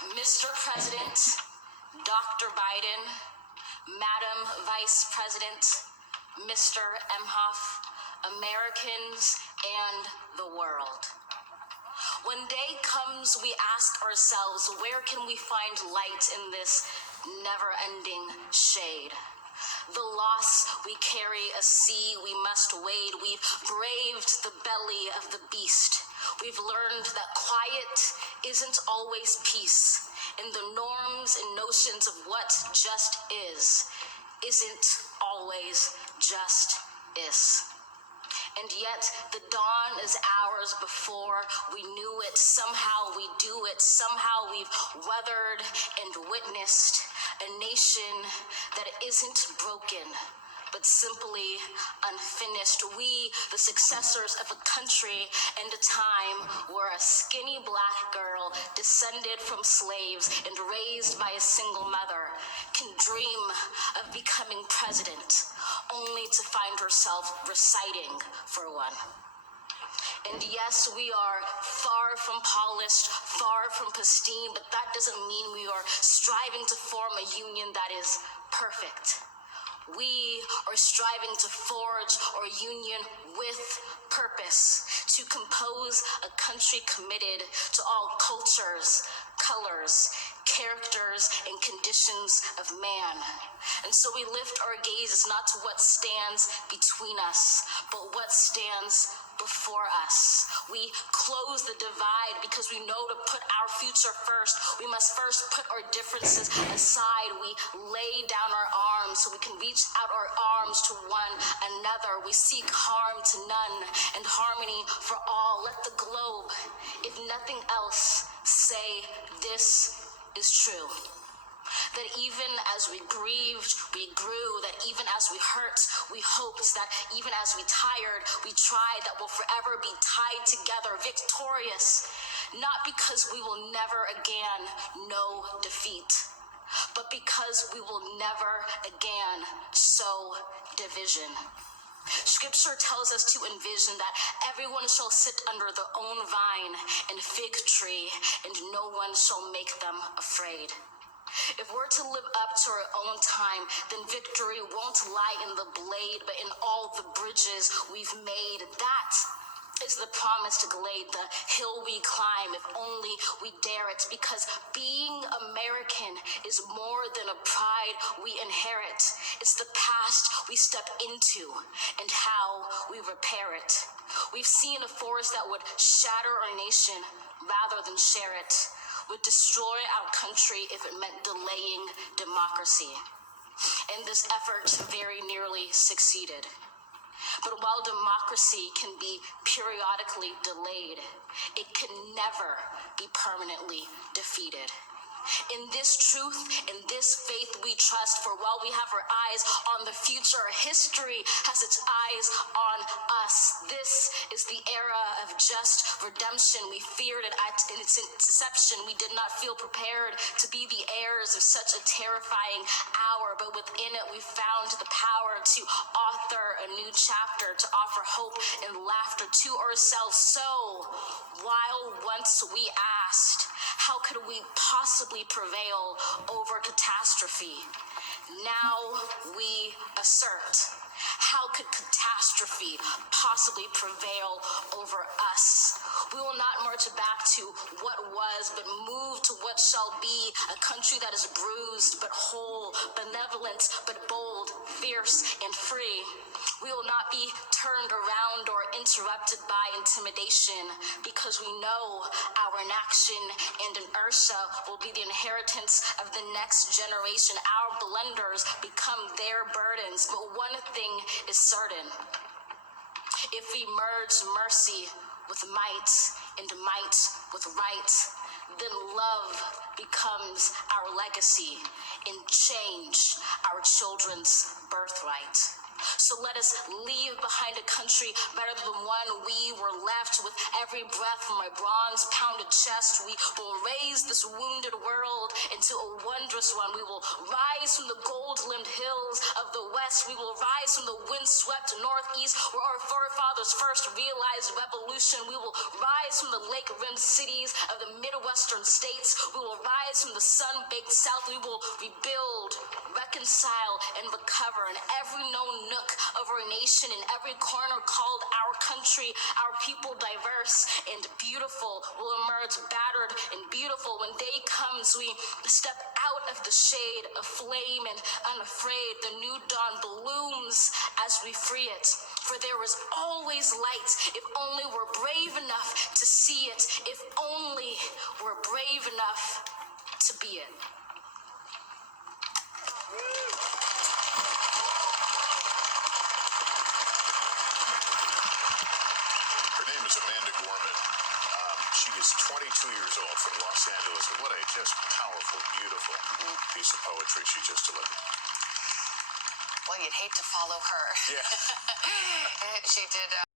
Mr. President, Dr. Biden, Madam Vice President, Mr. Emhoff, Americans, and the world. When day comes, we ask ourselves, where can we find light in this never-ending shade? The loss we carry, a sea we must wade. We've braved the belly of the beast. We've learned that quiet isn't always peace, and the norms and notions of what just isn't always just is. And yet the dawn is ours before we knew it. Somehow we do it. Somehow we've weathered and witnessed a nation that isn't broken, but simply unfinished. We, the successors of a country and a time where a skinny black girl descended from slaves and raised by a single mother can dream of becoming president, only to find herself reciting for one. And yes, we are far from polished, far from pristine, but that doesn't mean we are striving to form a union that is perfect. We are striving to forge our union with purpose, to compose a country committed to all cultures, colors, characters, and conditions of man. And so we lift our gazes not to what stands between us, but what stands before us. We close the divide because we know to put our future first, we must first put our differences aside. We lay down our arms so we can reach out our arms to one another. We seek harm to none and harmony for all. Let the globe, if nothing else, say this is true. That even as we grieved, we grew. That even as we hurt, we hoped. That even as we tired, we tried. That we'll forever be tied together, victorious. Not because we will never again know defeat, but because we will never again sow division. Scripture tells us to envision that everyone shall sit under their own vine and fig tree, and no one shall make them afraid. If we're to live up to our own time, then victory won't lie in the blade, but in all the bridges we've made. That is the promised glade, the hill we climb, if only we dare it. Because being American is more than a pride we inherit. It's the past we step into and how we repair it. We've seen a force that would shatter our nation rather than share it, would destroy our country if it meant delaying democracy. And this effort very nearly succeeded. But while democracy can be periodically delayed, it can never be permanently defeated. In this truth, in this faith we trust, for while we have our eyes on the future, history has its eyes on us. This is the era of just redemption. We feared it in its inception. We did not feel prepared to be the heirs of such a terrifying hour, but within it we found the power to author a new chapter, to offer hope and laughter to ourselves. So, while once we asked, how could we possibly prevail over catastrophe? Now we assert, how could catastrophe possibly prevail over us? We will not march back to what was, but move to what shall be, a country that is bruised but whole, benevolent but bold, fierce and free. We will not be turned around or interrupted by intimidation, because we know our inaction and inertia will be the inheritance of the next generation. Our blunders become their burdens, but one thing is certain. If we merge mercy with might and might with right, then love becomes our legacy and change our children's birthright. So let us leave behind a country better than the one we were left. With every breath from my bronze-pounded chest, we will raise this wounded world into a wondrous one. We will rise from the gold-limbed hills of the west. We will rise from the wind-swept northeast, where our forefathers first realized revolution. We will rise from the lake-rimmed cities of the Midwestern states. We will rise from the sun-baked south. We will rebuild, reconcile, and recover in every known nook of our nation, in every corner called our country. Our people, diverse and beautiful, will emerge battered and beautiful. When day comes, we step out of the shade of flame and unafraid. The new dawn blooms as we free it. For there is always light if only we're brave enough to see it, if only we're brave enough to be it. Her name is Amanda Gorman. She is 22 years old from Los Angeles. And what a just powerful, beautiful piece of poetry she just delivered. Well, you'd hate to follow her. Yeah. She did.